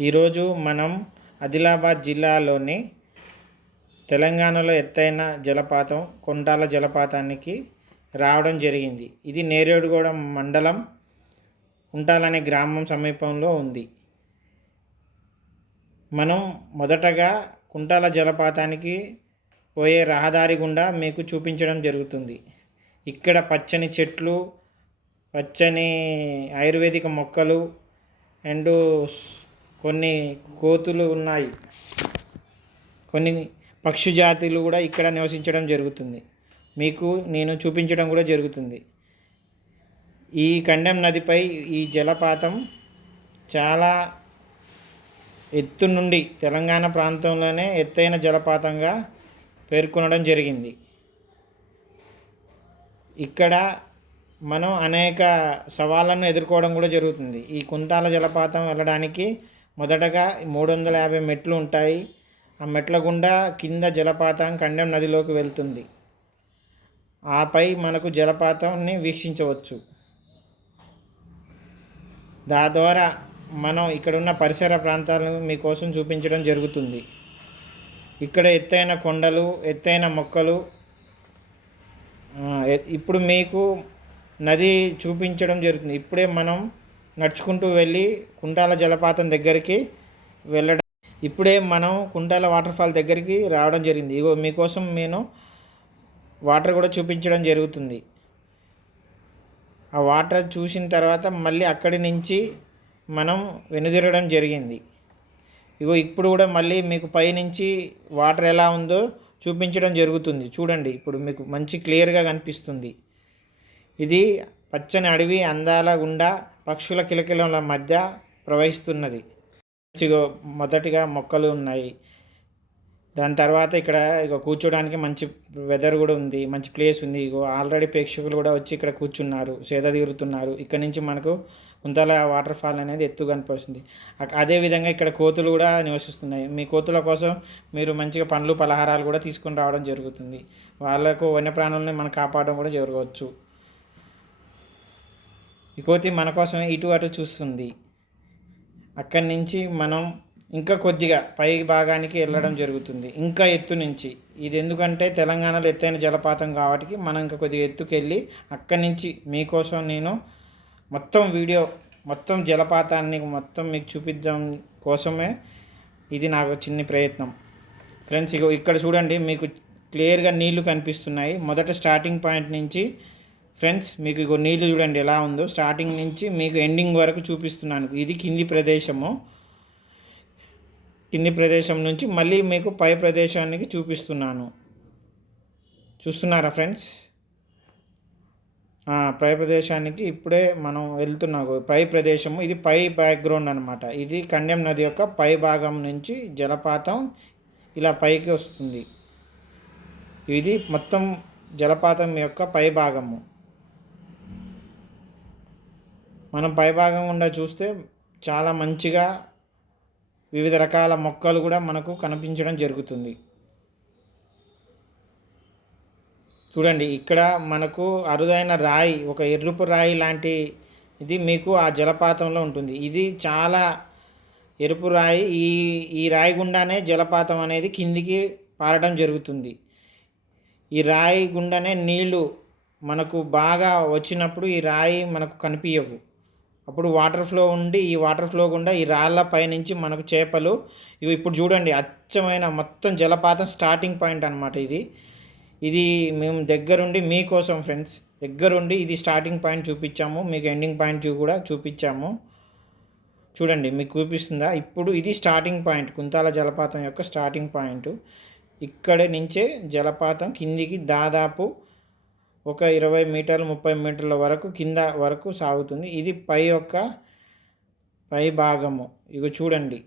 ఈరోజు మనం ఆదిలాబాద్ జిల్లాలోని తెలంగాణలో ఎత్తైన జలపాతం కొండాల జలపాతానికి రావడం జరిగింది. ఇది నేరేడుగూడెం మండలం ఉండాలనే గ్రామం సమీపంలో ఉంది. మనం మొదటగా కుంటాల జలపాతానికి పోయే రహదారి గుండా మీకు చూపించడం జరుగుతుంది. ఇక్కడ పచ్చని చెట్లు, పచ్చని ఆయుర్వేదిక మొక్కలు అండ్ కొన్ని కోతులు ఉన్నాయి. కొన్ని పక్షి జాతులు కూడా ఇక్కడ నివసించడం జరుగుతుంది. మీకు నేను చూపించడం కూడా జరుగుతుంది. ఈ కండెం నదిపై ఈ జలపాతం చాలా ఎత్తు నుండి తెలంగాణ ప్రాంతంలోనే ఎత్తైన జలపాతంగా పేర్కొనడం జరిగింది. ఇక్కడ మనం అనేక సవాళ్ళను ఎదుర్కోవడం కూడా జరుగుతుంది. ఈ కుంటాల జలపాతం వెళ్ళడానికి మొదటగా 350 మెట్లు ఉంటాయి. ఆ మెట్ల గుండా కింద జలపాతం కండెం నదిలోకి వెళ్తుంది. ఆపై మనకు జలపాతాన్ని వీక్షించవచ్చు. ద్వారా మనం ఇక్కడున్న పరిసర ప్రాంతాలను మీకోసం చూపించడం జరుగుతుంది. ఇక్కడ ఎత్తైన కొండలు, ఎత్తైన మొక్కలు. ఇప్పుడు మీకు నది చూపించడం జరుగుతుంది. ఇప్పుడే మనం నడుచుకుంటూ వెళ్ళి కుంటాల జలపాతం దగ్గరికి వెళ్ళడం. ఇప్పుడే మనం కుంటాల వాటర్ఫాల్ దగ్గరికి రావడం జరిగింది. ఇగో మీకోసం నేను వాటర్ కూడా చూపించడం జరుగుతుంది. ఆ వాటర్ చూసిన తర్వాత మళ్ళీ అక్కడి నుంచి మనం వెనుదిరగడం జరిగింది. ఇగో ఇప్పుడు కూడా మళ్ళీ మీకు పైనుంచి వాటర్ ఎలా ఉందో చూపించడం జరుగుతుంది. చూడండి, ఇప్పుడు మీకు మంచి క్లియర్గా కనిపిస్తుంది. ఇది పచ్చని అడవి అందాల గుండా పక్షుల కిలకిలల మధ్య ప్రవహిస్తున్నది. మొదటిగా మొక్కలు ఉన్నాయి. దాని తర్వాత ఇక్కడ ఇక కూర్చోడానికి మంచి వెదర్ కూడా ఉంది, మంచి ప్లేస్ ఉంది. ఇగో ఆల్రెడీ ప్రేక్షకులు కూడా వచ్చి ఇక్కడ కూర్చున్నారు, సేద తీరుతున్నారు. ఇక్కడ నుంచి మనకు కుంతాల వాటర్ ఫాల్ అనేది ఎత్తు కనిపిస్తుంది. అదేవిధంగా ఇక్కడ కోతులు కూడా నివసిస్తున్నాయి. మీ కోతుల కోసం మీరు మంచిగా పండ్లు పలహారాలు కూడా తీసుకొని రావడం జరుగుతుంది. వాళ్ళకు వన్యప్రాణులని మనం కాపాడడం కూడా జరగవచ్చు. ఈ కోతి మన కోసమే ఇటు అటు చూస్తుంది. అక్కడి నుంచి మనం ఇంకా కొద్దిగా పై భాగానికి వెళ్ళడం జరుగుతుంది, ఇంకా ఎత్తు నుంచి. ఇది ఎందుకంటే తెలంగాణలో ఎత్తైన జలపాతం కాబట్టి మనం ఇంకా కొద్దిగా ఎత్తుకెళ్ళి అక్కడి నుంచి మీకోసం నేను మొత్తం జలపాతాన్ని మొత్తం మీకు చూపించడం కోసమే ఇది నాకు చిన్న ప్రయత్నం. ఫ్రెండ్స్, ఇక్కడ చూడండి, మీకు క్లియర్గా నీళ్లు కనిపిస్తున్నాయి. మొదట స్టార్టింగ్ పాయింట్ నుంచి ఫ్రెండ్స్ మీకు నీళ్లు చూడండి ఎలా ఉందో. స్టార్టింగ్ నుంచి మీకు ఎండింగ్ వరకు చూపిస్తున్నాను. ఇది కింది ప్రదేశము. కింది ప్రదేశం నుంచి మళ్ళీ మీకు పై ప్రదేశానికి చూపిస్తున్నాను. చూస్తున్నారా ఫ్రెండ్స్? పై ప్రదేశానికి ఇప్పుడే మనం వెళ్తున్నాము. పై ప్రదేశము ఇది పై బ్యాక్గ్రౌండ్ అనమాట. ఇది కండెం నది యొక్క పై భాగం నుంచి జలపాతం ఇలా పైకి వస్తుంది. ఇది మొత్తం జలపాతం యొక్క పై భాగము. మనం పై భాగం గుండా చూస్తే చాలా మంచిగా వివిధ రకాల మొక్కలు కూడా మనకు కనిపించడం జరుగుతుంది. చూడండి, ఇక్కడ మనకు అరుదైన రాయి, ఒక ఎరుపు రాయి లాంటి ఇది మీకు ఆ జలపాతంలో ఉంటుంది. ఇది చాలా ఎరుపు రాయి. ఈ రాయి గుండానే జలపాతం అనేది కిందికి పారడం జరుగుతుంది. ఈ రాయి గుండానే నీళ్లు మనకు బాగా వచ్చినప్పుడు ఈ రాయి మనకు కనిపించవు. అప్పుడు వాటర్ ఫ్లో ఉండి ఈ వాటర్ ఫ్లో గుండా ఈ రాళ్ళ పైనుంచి మనకు చేపలు. ఇప్పుడు చూడండి, అచ్చమైన మొత్తం జలపాతం స్టార్టింగ్ పాయింట్ అనమాట. ఇది మేము దగ్గరుండి మీకోసం ఫ్రెండ్స్ దగ్గరుండి ఇది స్టార్టింగ్ పాయింట్ చూపించాము, మీకు ఎండింగ్ పాయింట్ కూడా చూపించాము. చూడండి, మీకు చూపిస్తుందా? ఇప్పుడు ఇది స్టార్టింగ్ పాయింట్, కుంతాల జలపాతం యొక్క స్టార్టింగ్ పాయింట్. ఇక్కడి నుంచే జలపాతం కిందికి దాదాపు ఒక 20 మీటర్లు 30 మీటర్ల వరకు కింద వరకు సాగుతుంది. ఇది పై భాగము. చూడండి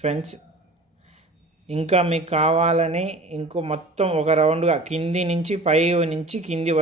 ఫ్రెండ్స్, ఇంకా మీకు కావాలని ఇంకో మొత్తం ఒక రౌండ్గా కింది నుంచి పై నుంచి కింది వరకు